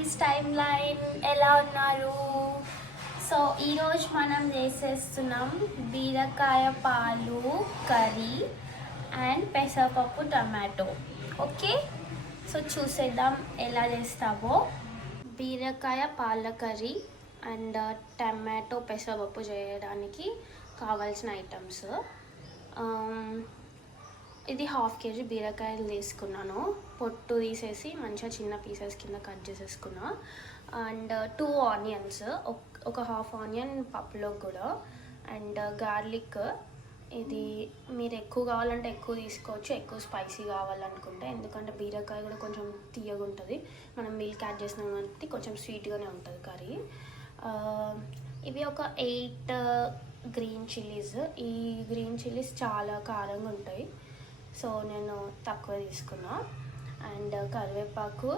Guys time line ఎలా ఉన్నారు? So ఈరోజు మనం చేసేస్తున్నాం బీరకాయ పాలు కర్రీ అండ్ పెసరపప్పు టమాటో. ఓకే, సో చూసేద్దాం ఎలా చేస్తామో. బీరకాయ పాల కర్రీ అండ్ టమాటో పెసరపప్పు చేయడానికి కావాల్సిన ఐటమ్స్. ఇది 1/2 kg బీరకాయలు తీసుకున్నాను. పొట్టు తీసేసి మంచిగా చిన్న పీసెస్ కింద కట్ చేసేసుకున్నా. అండ్ 2 ఆనియన్స్, ఒక 1/2 ఆనియన్ పప్పులో కూడా. అండ్ గార్లిక్, ఇది మీరు ఎక్కువ కావాలంటే ఎక్కువ తీసుకోవచ్చు, ఎక్కువ స్పైసీ కావాలనుకుంటే, ఎందుకంటే బీరకాయ కూడా కొంచెం తీయగా ఉంటుంది. మనం మిల్క్ యాడ్ చేసినాం కాబట్టి కొంచెం స్వీట్గానే ఉంటుంది కర్రీ. ఇవి ఒక 8 గ్రీన్ చిల్లీస్. ఈ గ్రీన్ చిల్లీస్ చాలా కారంగా ఉంటాయి, సో నేను తక్కువ తీసుకున్నా. అండ్ కరివేపాకు,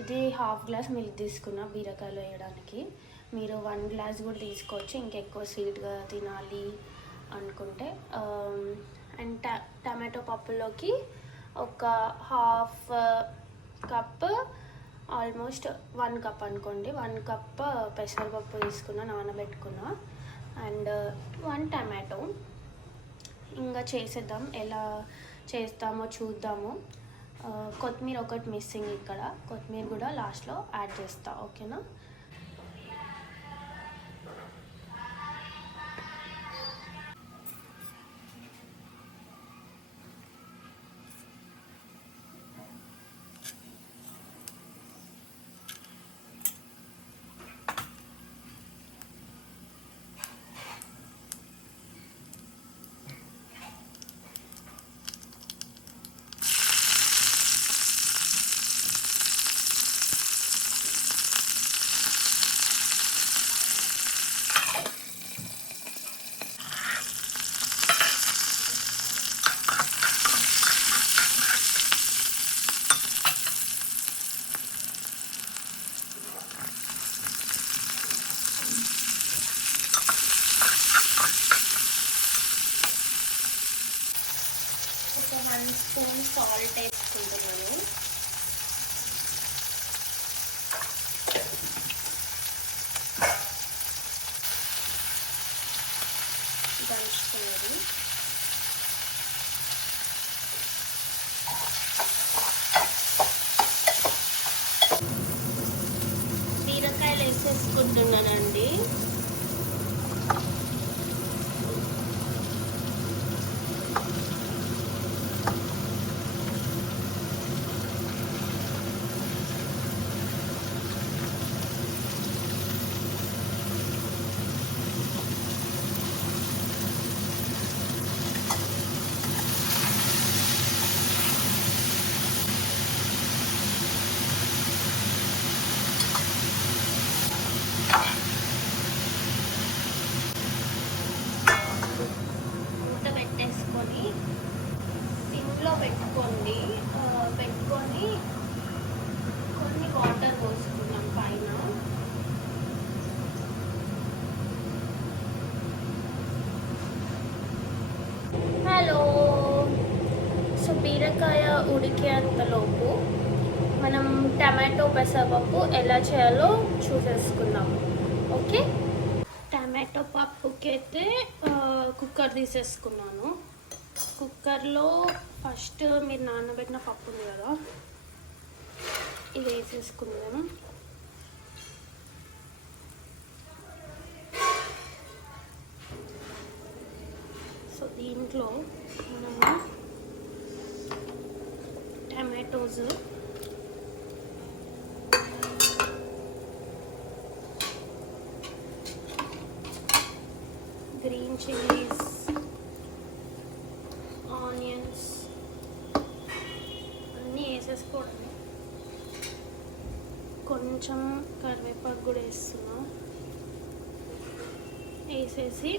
ఇది 1/2 గ్లాస్ మిల్క్ తీసుకున్నా బీరకాయలు వేయడానికి. మీరు 1 గ్లాస్ కూడా తీసుకోవచ్చు ఇంకెక్కువ స్వీట్గా తినాలి అనుకుంటే. అండ్ టమాటో పప్పులోకి ఒక 1/2 కప్, ఆల్మోస్ట్ 1 కప్ అనుకోండి, 1 కప్ పెసరపప్పు తీసుకున్నా, నానబెట్టుకున్నా. And 1 tomato. ఇంకా చేసేద్దాం, ఎలా చేస్తామో చూద్దాము. కొత్తిమీర ఒకటి మిస్సింగ్ ఇక్కడ, కొత్తిమీర కూడా లాస్ట్లో యాడ్ చేస్తా. ఓకేనా? ఒక 1 స్పూన్ సాల్ట్ వేసుకుంటున్నాను. దంచుకున్నది. బీరకాయలు వేసేసుకుంటున్నానండి. సిమ్లో పెట్టుకోండి. పెట్టుకొని కొన్ని వాటర్ పోసుకున్నాం పైన. హలో, సో బీరకాయ ఉడికేంతలోపు మనం టమాటో పెసరపప్పు ఎలా చేయాలో చూసేసుకుందాం. ఓకే, టమాటో పప్పుకి అయితే కుక్కర్ తీసేసుకున్నాను. కుక్కర్లో ఫస్ట్ మీరు నానబెట్టిన పప్పు ఉంది కదా, ఇది వేసేసుకుందాం. సో దీంట్లో మనము టమాటోస్, గ్రీన్ చిల్లీస్, ఆనియన్స్ అన్నీ వేసేసుకోవడం. కొంచెం కరివేపాకు కూడా వేస్తున్నా. వేసేసి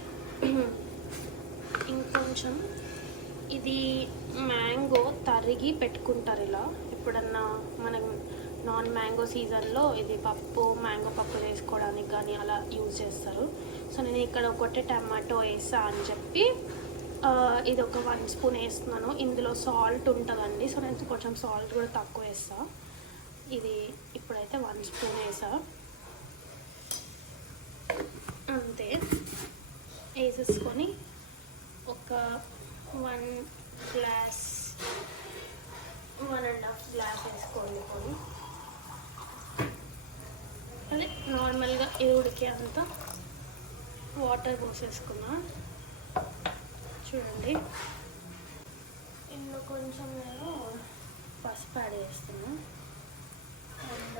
ఇంకొంచెం, ఇది మ్యాంగో తరిగి పెట్టుకుంటారు ఇలా. ఎప్పుడన్నా మనం నాన్ మ్యాంగో సీజన్లో ఇది మ్యాంగో పప్పు వేసుకోవడానికి కానీ అలా యూజ్ చేస్తారు. సో నేను ఇక్కడ ఒకటే టమాటో వేసా అని చెప్పి ఇది ఒక 1 స్పూన్ వేస్తున్నాను. ఇందులో సాల్ట్ ఉంటుందండి, సో నేను కొంచెం సాల్ట్ కూడా తక్కువ వేస్తాను. ఇది ఇప్పుడైతే 1 స్పూన్ వేసా, అంతే. వేసేసుకొని ఒక 1 గ్లాస్ 1.5 గ్లాస్ వేసుకోండి పొడి. అదే నార్మల్గా ఇది ఉడికే అంత వాటర్ పోసేసుకున్నా. చూడండి, ఇందులో కొంచెం నేను పసుపు యాడ్ చేస్తున్నా. అండ్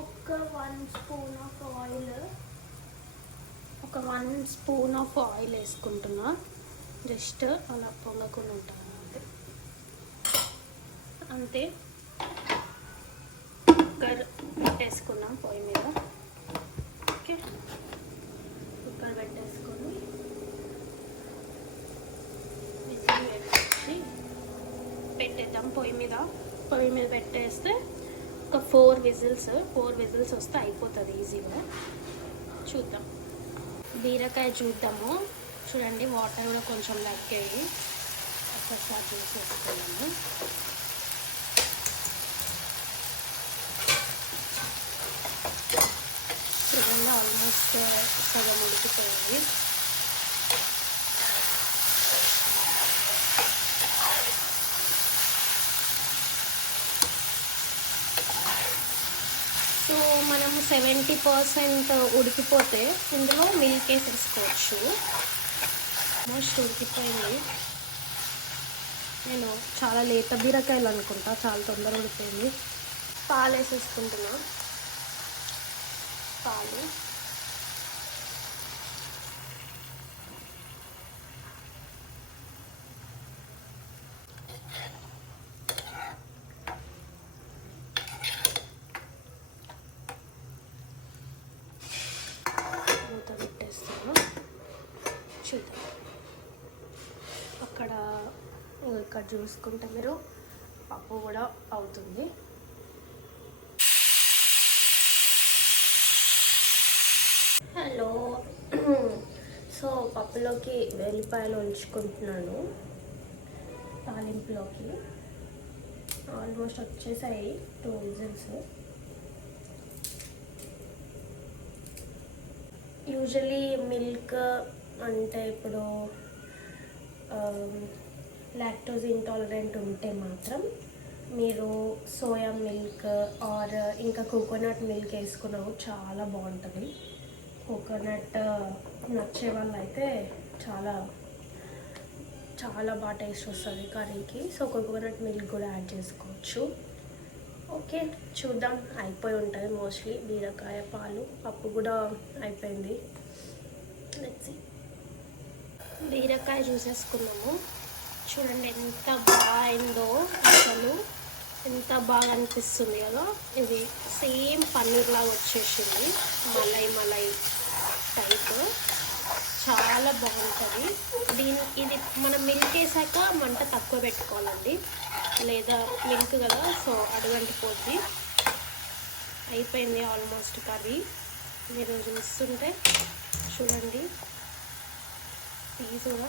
ఒక 1 స్పూన్ ఆఫ్ ఆయిల్ వేసుకుంటున్నా. జస్ట్ అలా పొంగకుండా ఉంటాను అంతే. కుక్కర్ పెట్టేసుకున్నాం పొయ్యి మీద. ఓకే, కుక్కర్ పెట్టేసుకొని పెట్టేద్దాం. పొయ్యి మీద పెట్టేస్తే ఒక 4 విజిల్స్ వస్తే అయిపోతుంది ఈజీగా. చూద్దాం, బీరకాయ చూద్దాము. చూడండి, వాటర్ కూడా కొంచెం లెక్కేవి ఒకసారి చూసేసుకున్నాము. చూడండి, ఆల్మోస్ట్ సగం ఉడికిపోయింది. సో మనము 70% ఉడికిపోతే ఇందులో మిల్క్ వేసేసుకోవచ్చు. ఆల్మోస్ట్ ఉడికిపోయింది. నేను చాలా లేత బీరకాయలు అనుకుంటా, చాలా తొందరగా ఉడికిపోయింది. పాలు వేసేసుకుంటున్నా. పాలు మూత పెట్టేస్తాను. చూద్దాం, ఇక్కడ చూసుకుంటే మీరు పప్పు కూడా అవుతుంది. హలో, సో పప్పులోకి వెల్లిపాయలు ఉంచుకుంటున్నాను. తాలింపులోకి ఆల్మోస్ట్ వచ్చేసాయి 2 విజిల్స్. యూజువలీ మిల్క్ అంటే ఇప్పుడు లాక్టోజ్ ఇంటాలరెంట్ ఉంటే మాత్రం మీరు సోయా మిల్క్ ఆర్ ఇంకా కోకోనట్ మిల్క్ వేసుకున్నావు చాలా బాగుంటుంది. కోకోనట్ నచ్చే వాళ్ళు అయితే చాలా చాలా బాగా టేస్ట్ వస్తుంది కర్రీకి. సో కోకోనట్ మిల్క్ కూడా యాడ్ చేసుకోవచ్చు. ఓకే, చూద్దాం. అయిపోయి ఉంటుంది మోస్ట్లీ బీరకాయ, పాలు, పప్పు కూడా అయిపోయింది. Let's see. బీరకాయ చూసేసుకున్నాము. చూడండి ఎంత బాగుందో, అసలు ఎంత బాగా అనిపిస్తుంది కదా. ఇది సేమ్ పన్నీర్ లాగా వచ్చేసింది, మలై టైప్. చాలా బాగుంటుంది. ఇది మనం మిల్క్ వేసాక మంట తక్కువ పెట్టుకోవాలండి, లేదా మిల్క్ కదా సో అడుగంటిపోద్ది. అయిపోయింది ఆల్మోస్ట్ కర్రీ. మీరు చూస్తుంటే చూడండి, పీస్ కూడా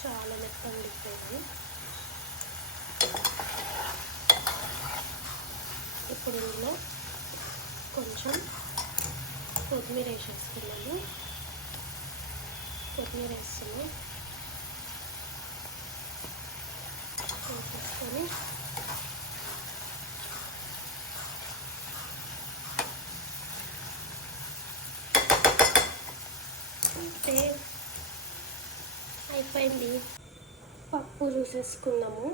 చాలా మెత్తగా ఉడికిపోయింది. ఇప్పుడు ఇందులో కొంచెం కొత్తిమీర వేసేస్తున్నాను. వేసుకొని అంతే, అయిపోయింది. పప్పు చూసేసుకుందాము.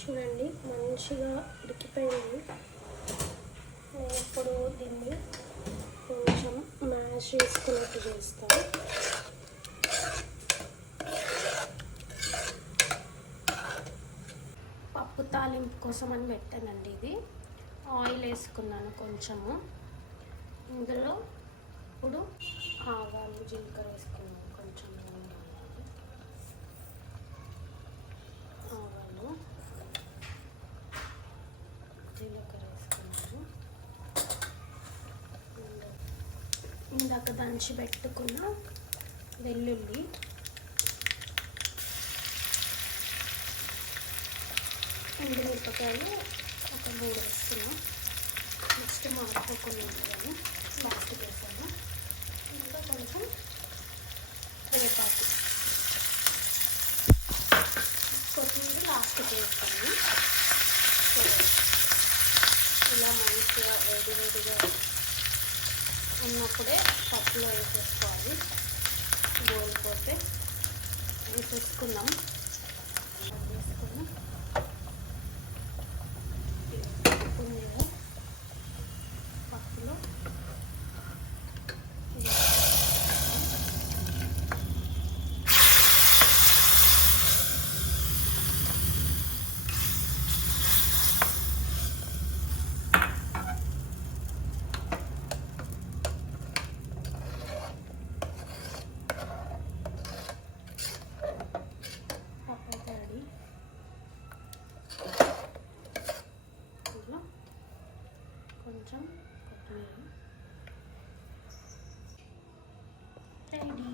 చూడండి, మంచిగా ఉడికిపోయింది. నేను ఇప్పుడు దీన్ని కొంచెం మ్యాష్ చేసుకున్నట్టు చేస్తాను. పప్పు తాలింపు కోసం అని పెట్టానండి. ఇది ఆయిల్ వేసుకున్నాను కొంచెము. ఇందులో ఇప్పుడు ఆవాలు, జీలకర్ర వేసుకున్నాను. కొంచెం ఆవాలు, జీలకర్ర వేసుకున్నాను. ఇందాక దంచి పెట్టుకున్న వెల్లుల్లి, ఎండుమిరపకాయలు ఒక 3 వేస్తున్నాం. నెక్స్ట్ మాడిపోకుండా ఉంటాను, లాస్ట్ వేసాను. ఇంకా కొంచెం కరివేపాకు, కొత్తిమీర లాస్ట్ వేస్తాను. సో ఇలా మంచిగా వేడిగా ఉన్నప్పుడే పప్పులో వేసేసుకోవాలి. గోలిపోతే వేసేసుకున్నాం. వేసుకుని కొత్తిమీర పప్పులో కొంచెం కొత్తిమీర రెడీ.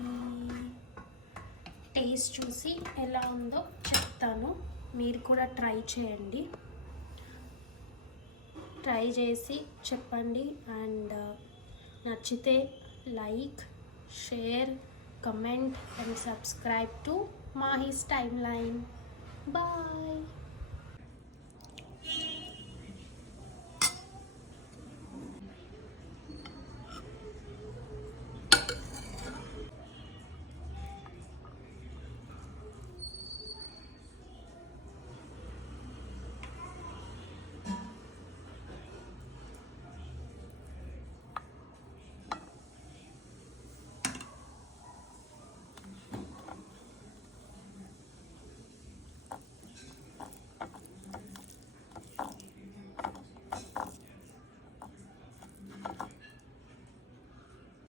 టేస్ట్ చూసి ఎలా ఉందో చెప్తాను, మీరు కూడా ట్రై చేయండి. ట్రై చేసి చెప్పండి. అండ్ నచ్చితే like, share, comment and subscribe to Mahi's Timeline. Bye.